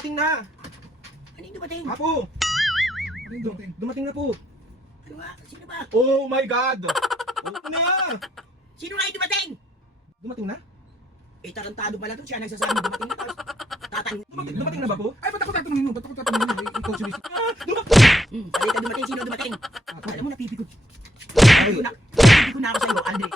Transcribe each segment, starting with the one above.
dumating na. Ano yung dumating? Apo, Ano yung dumating? dumating na po. Ano nga? Sino ba? Oh my God! Oo na! Sino nga yung dumating? Dumating na? Eh, tarantado pala to. Siya nagsasabi dumating na. Tapos, tatanong. Dumating na ba po? Ay, ba't ako tatanungin mo? Ba't ako tatanungin mo? Ikaw sumisip. Salita dumating. Sino dumating? Alam mo, napipikot. Ay, Napipikot na ako sa'yo, Andre.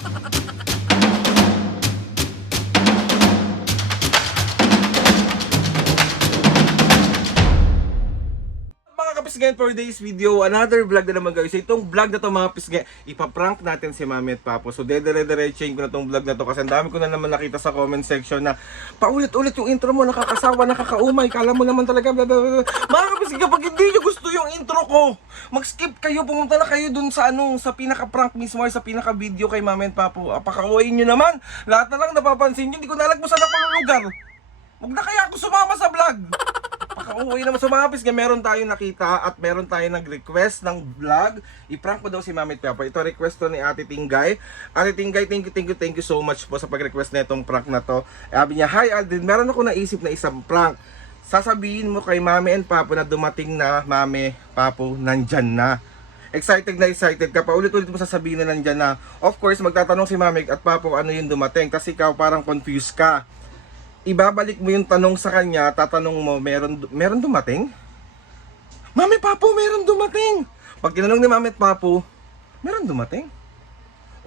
mga kapisgen, for today's video, another vlog na naman guys. So, itong vlog na to mga kapisgen, ipaprank natin si Mami at Papo. So dedire-diretsahin ko na tong vlog na to kasi ang dami ko na naman nakita sa comment section na paulit-ulit yung intro mo, nakakasawa, nakakaumay, kala mo naman talaga blah, blah, blah. Mga kapisgen, kapag hindi nyo gusto yung intro ko, mag-skip kayo, pumunta na kayo dun sa sa pinaka-prank mismo or sa pinaka-video kay Mami at Papo. Apakauwain nyo naman, lahat na lang napapansin nyo, hindi ko nalagpusan ako ng lugar. Huwag na kaya ako sumama sa vlog. Pakauwi naman sa mga pisga, meron tayong nakita at meron tayong nag-request ng vlog. I-prank ko daw si Mami at Papa. Ito request to ni Ate Tinggay. Ate Tinggay, thank you so much po sa pag-request na itong prank na to. Sabi niya, hi Aldrin, meron ako naisip na isang prank. Sasabihin mo kay Mami and Papa na dumating na, Mami, Papo, nandyan na. Excited na excited ka pa, ulit-ulit mo sasabihin na nandyan na. Of course, magtatanong si Mami at Papo ano yung dumating. Kasi ikaw parang confused ka. Ibabalik mo yung tanong sa kanya, tatanong mo, meron dumating? Mami, Papo, meron dumating! Pag tinanong ni Mami at Papo, meron dumating?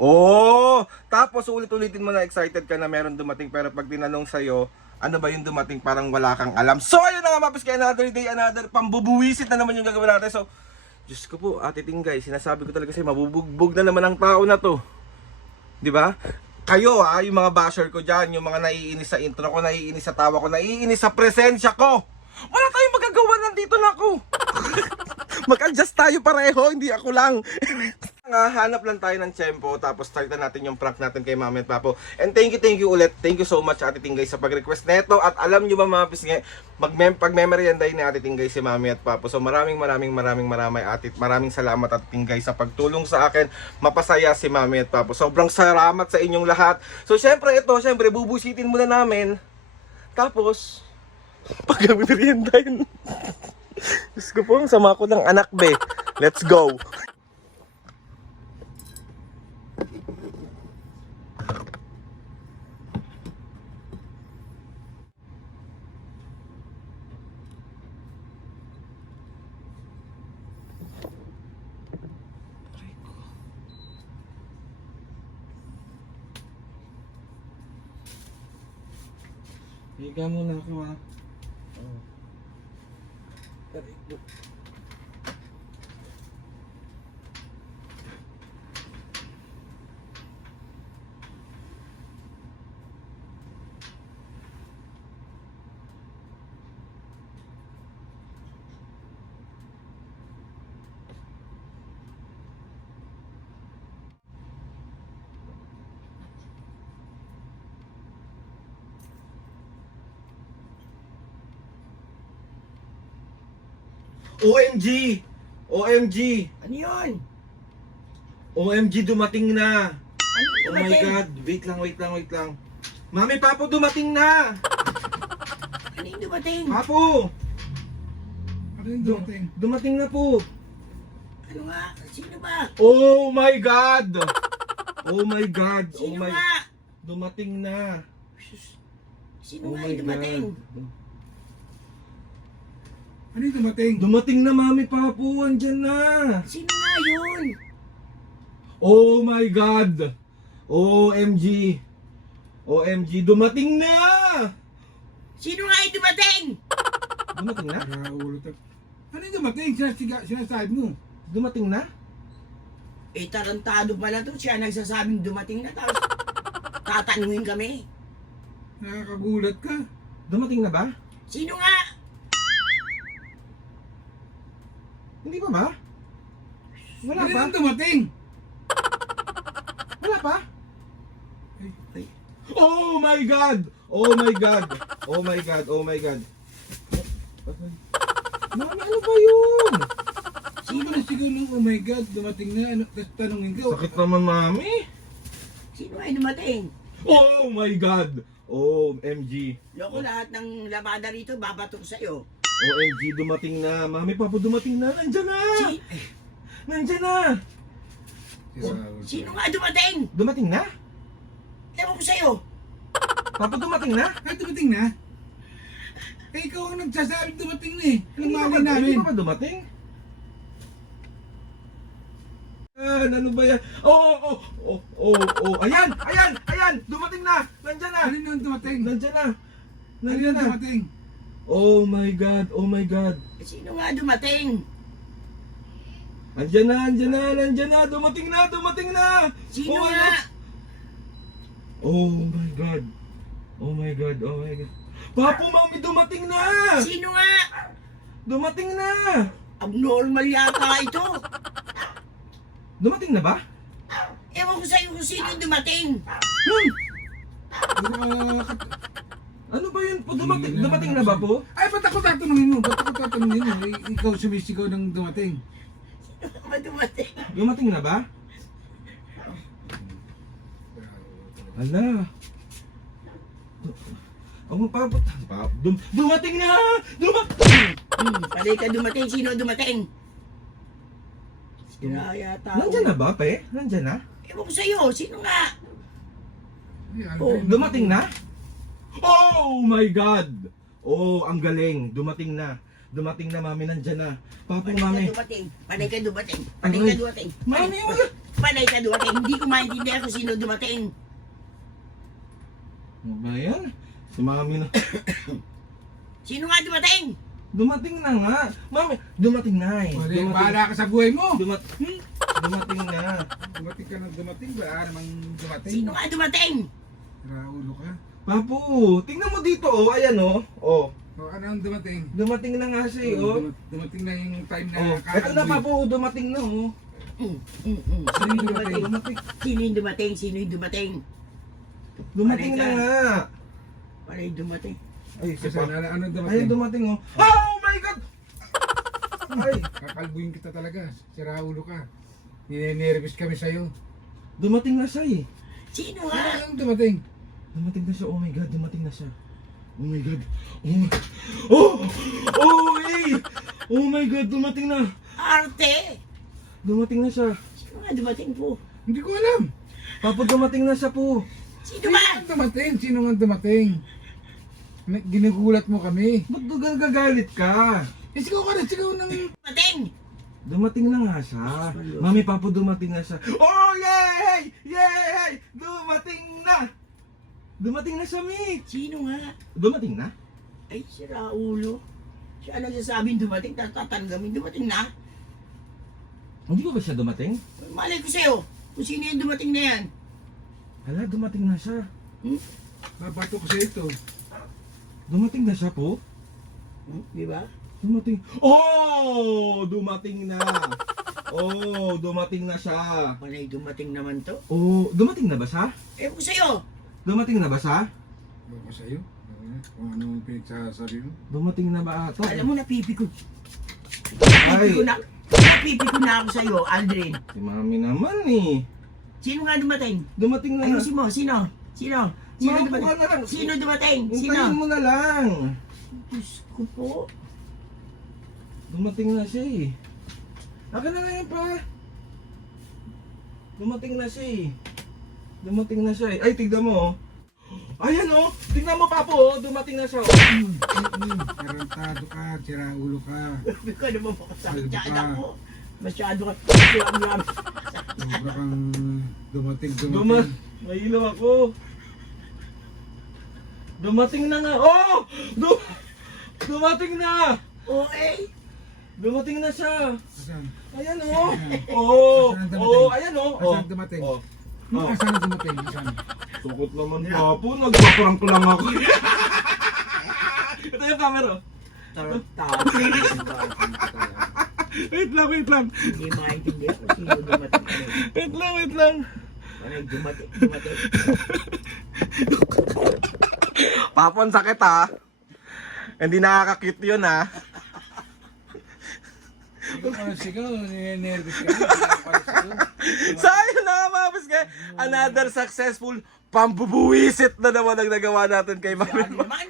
Oh! Tapos ulit-ulitin mo na excited ka na meron dumating, pero pag tinanong sa'yo, ano ba yung dumating, parang wala kang alam. So ayun na nga mapis, kaya another day, another pambubuwisit na naman yung gagawin natin. So, Diyos ko po, Ate Tinggay, sinasabi ko talaga sa'yo, mabubugbog na naman ang tao na to. Di ba? Kayo yung mga basher ko dyan, yung mga naiinis sa intro ko, naiinis sa tawa ko, naiinis sa presensya ko. Wala tayong magagawa, nandito na ako. Mag-adjust tayo pareho, hindi ako lang. Hanap lang tayo ng tempo, tapos startan natin yung prank natin kay Mami at Papo. And thank you ulit, thank you so much Ate Tinggay sa pag-request neto. At alam nyo ba mga pisngi, pag-memoryanday ni Ate Tinggay si Mami at Papo. So maraming salamat Ate Tinggay sa pagtulong sa akin. Mapasaya si Mami at Papo. Sobrang salamat sa inyong lahat. So syempre bubusitin muna namin. Tapos, pag-memoryanday. Diyos ko po, ang sama ko ng anak be. Let's go. Higa muna ako ha. Oh. OMG! OMG! Ano yun? OMG, dumating na! Ano yung Oh my dumating? God! Wait lang. Mami, Papo, dumating na! Ano yung dumating? Papo! Ano yung dumating? Dumating na po! Ano nga? Sino ba? Oh my God! Oh my God! Oh Sino my... nga? Dumating na! Sino Oh nga my yung dumating? God! Ano yung dumating? Dumating na, Mami, Papo! Andyan na! Sino nga yun? Oh my God! OMG! OMG! Dumating na! Sino nga yung dumating? Dumating na? Ulo to. Ano yung dumating? Sinasabi mo. Dumating na? Eh, tarantado pala to. Siya nagsasabing dumating na. Tapos, tatanungin kami. Nakakagulat ka. Dumating na ba? Sino nga? Hindi pa ba? Wala Ano pa? yung dumating? Wala pa? Ay, Oh my God! Oh my God! Oh my God! Oh my God! Mami, ano ba yun? sino na sigaw ng oh my God, dumating na. Ano, tapos tanungin ka. Sakit naman, Mami. Sino nga yung dumating? Oh my God! OMG. Loko, lahat ng labada rito, babatok sa'yo. OMG, dumating na. Mami, Papa, dumating na. Nandyan na! Si- Nandyan na! Sino nga dumating? Dumating na? Ewan ko sa'yo. Papa, dumating na? Ay, dumating na? Eh, ikaw ang nagsasabi dumating na eh. Anong mali namin? Hindi pa ba dumating? Ano ba yan? Ayan! Ayan! Ayan! Dumating na! Nandyan na! Ano nang dumating? Nandyan na! Ano Nandyan nang na! dumating? Oh my God! Oh my God! Sino nga dumating? Nandyan na! Nandyan na! Nandyan na! Dumating na! Dumating na! Sino Oh my nga? God. Oh my God! Oh my God! Oh my God! Papo, Mami! Dumating na! Sino nga? Dumating na! Abnormal yata ito. Dumating na ba? Ewan ko sa'yo kung sino yung dumating. Ano ba yun po? Dumating na ba po? Ay, ba't ako tatanungin mo? Ba't ako tatanungin mo? Eh, ikaw sumisigaw ng dumating. Sino ba dumating? Dumating na ba? Ala. Ang mapabot. Dumating na! Palay ka dumating. Sino dumating? Sira yata. Nandyan na ba, pe? Nandyan na? Ewan ko sa'yo. Sino nga? Oh, Dumating na? Oh my God! Oh, ang galing. Dumating na. Dumating na, Mami. Nandyan na. Papo, Panay Mami. ka dumating. Panay ka dumating. Panay ka dumating. Mami, wala. Panay ka dumating. Hindi ko maintindihan kung sino dumating. Ano ba yan? Si Mami na. Sino nga dumating? Dumating na nga. Mami, dumating na eh. Wala, bahala ka sa buhay mo. Dumating na. Dumating ka na dumating ba? Namang dumating. Sino nga dumating? Raulo ka. Papo, tingnan mo dito oh. Ayan oh. Oh. O, ano ang dumating? Dumating na nga siya eh, oh. Dumating na yung time na Oh, eto na Papo, dumating na oh. Sino yung dumating? Dumating. Sino yung dumating? Sino yung dumating? Dumating na Panay ka. nga. Panay dumating. Ay, si Kasi Pa. ano dumating? Ayun, dumating oh. Oh my God! Ay, Kakalbuhin kita talaga. Si Raulo ka. Ninenervous kami sa'yo. dumating na siya eh. Sino Ano nga? ang dumating? Dumating na siya, oh my God, dumating na siya. Oh my God. Oh! Oh, hey! Oh my God, dumating na. Arte! Dumating na siya. Sino nga dumating po? Hindi ko alam. Papo, dumating na siya po. Sino Sino nga? ang dumating? Sino ang dumating? Ginugulat mo kami. Ba't gagalit ka? Eh, sigaw ka na, sigaw ng... Dumating! Dumating na nga siya. Mami, Papo, dumating na siya. Oh, yay! Yay! Dumating na! Dumating na siya, Mi! Sino nga? Dumating na? Ay, si Raulo. Siya nagsasabing dumating, tatanggapin dumating na. Hindi ko ba siya dumating? Malay ko sa'yo, kung sino yung dumating na yan. Hala, dumating na siya. Babato ko sa ito. Dumating na siya po? Di ba? Dumating. Oh! Dumating na! Oh, dumating na siya. Malay dumating naman to. Oh, dumating na ba siya? Ewan ko sa'yo. Dumating na ba siya? Bawa ko sa'yo. Kung ano ang pinagsasabi mo. Dumating na ba ata? Alam mo, napipikon. Ay. Napipikon na ako sa'yo, Aldrin. Si Mami naman eh. Sino nga dumating? Dumating na. Ayusin mo, sino? Sino? Sino Ma'am, dumating? buka na lang. Sino dumating? Sino? Hintayin mo na lang. Diyos ko po. Dumating na siya eh. Akin na ngayon pa. Dumating na siya eh. Dumating na siya eh. Ay, tignan mo oh. Ayan oh. Tignan mo Papo oh. Dumating na siya oh. Tarantado ka, sira ulo ka. Sabi ko, ano ba makasakit Alba. ako? Masyado ka. Sobra Kang dumating. Mahilo ako. Dumating na nga. Oh! Dumating na! Okay. Dumating na siya. Asan? Ayan oh. Oh. Asan ang dumating? Oh, ayan oh. Oh. Asan dumating? Oh. Oh. Asan ang dumating? Asan? Sukot naman Papo. Nagpa-prank lang ako. Ito yung camera oh. Tarantado. Wait lang, wait lang. Hindi maintindihan kung sino dumating. Wait lang, wait lang. Ano dumating? Papo, ang sakit ha. Hindi nakaka-cute yun ha. Sigaw, ninenervous ka. So ayun na nga mga Piskay, another successful Pambubuwisit na naman ang nagawa natin kay Sabi Mami. naman.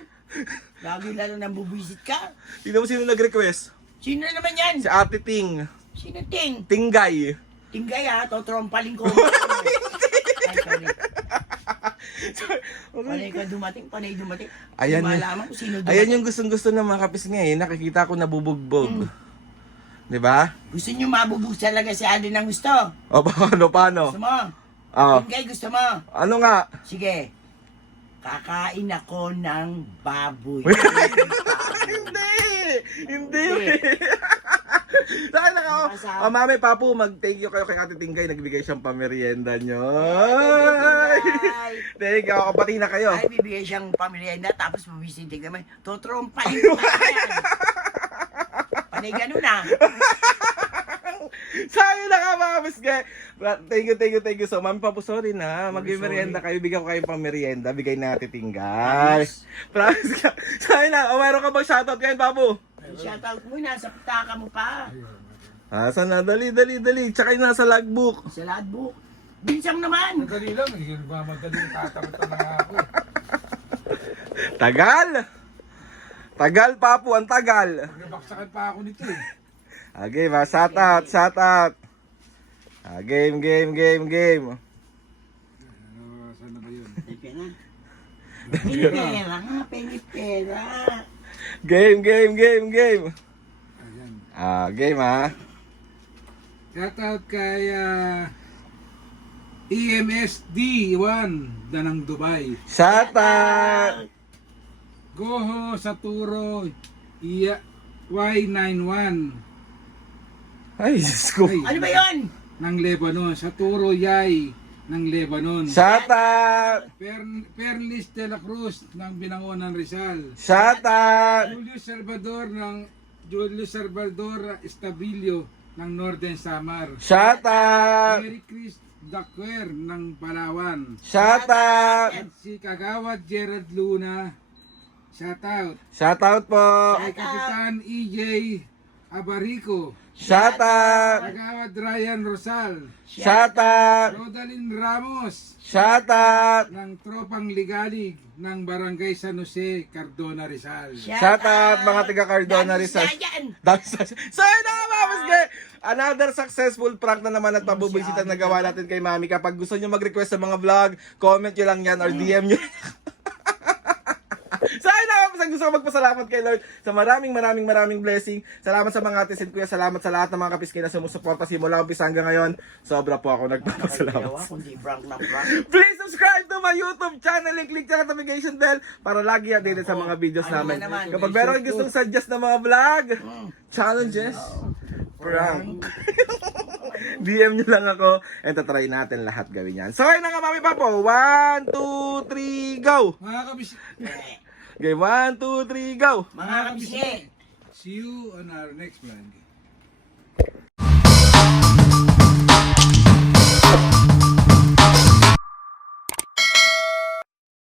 Lagi lalo nang bubisit ka. Tingnan mo sino nag-request. Sino na naman yan? Si Ate Ting. Sino Ting? Tinggay. Tinggay ha, totrompaling ko. Ay, sorry. Panay ka dumating, panay dumating. Ayan Hindi yun. malaman kung sino dumating. Ayan yung gustong-gusto ng mga kapisngay. Nakikita ko nabubugbog. Di ba? Gusto nyo mabubog talaga si Alden ng gusto. O paano? Gusto mo? Ah, Tinggay, gusto mo? ano nga? Sige. Kakain ako ng baboy. Hindi! Hindi! Saan na ako? Mami, Papu, mag-thank you kayo kay Ate Tinggay. Nagbigay siyang pamerienda nyo. Thank you. Kapati na kayo. Ay, bibigay siyang pamilienda, tapos bubisintin kami. Totrompaling ko yan. Panay ganun na. Sayo na ka mga kapisngay. Thank you so Mami Papu, sorry na. Mag-merienda kayo. Bigyan ko kayong pamerienda. Bigay na Ate Tinggay. Promise ka. Sayo na. O, mayroon ka bang shoutout kayo, Papu? Shoutout mo, nasa pitaka mo pa. Saan na? Dali. Tsaka yung nasa logbook. Sa logbook. Binsang naman. Madali lang, madaling tatamata na nga ako. Tagal, Papu. Ang tagal. Nabaksakan pa ako nito eh. Game, shout out. Game. Ano, saan na ba yun? Pinipera nga, pinipera. Game. Ayan. Game ha. Shoutout kay EMSD1 Danang Dubai. Shout out. Goho Saturo Y91 Ay, Diyos ko. Ay, Ano ba yun? ng Lebanon. Saturo Yay ng Lebanon. Shout out. Perlis de la Cruz ng Binangonan Rizal. Shout out. Julio Salvador Estabilio ng Northern Samar. Shout out. Mary Chris Daquer ng Palawan. Shout out. At si Kagawad Gerald Luna. Shoutout. Shout out po. Kay Kapitan EJ Abarico. Shout out. Kagawad Ryan Rosal. Shout out. Rodalyn Ramos Shout out. ng Tropang Ligalig ng Barangay San Jose, Cardona, Rizal. Shout out mga taga Cardona Rizal. So yun na nga mga kapisngay. Another successful prank na naman at pabubisitan na gawa natin kay Mami. Kapag gusto nyo mag-request sa mga vlog, comment nyo lang yan or DM nyo. So ayun na nga, gusto ko magpasalamat kay Lord sa maraming blessing. Salamat sa mga atisin kuya, salamat sa lahat ng mga kapisngay na sumusuporta simula umpisa hanggang ngayon. Sobra po ako nagpapasalamat. Kundi prank na prank. Please subscribe to my YouTube channel and click the notification bell para lagi updated sa mga videos namin. naman, Kapag meron kayong gustong suggest na mga vlog, challenges, prank, DM nyo lang ako and tatry natin lahat gawin yan. So ayun na nga Mami Papo, 1, 2, 3, go! Mga kabis, Okay, 1, 2, 3, go! Mga kabisne. see you on our next vlog.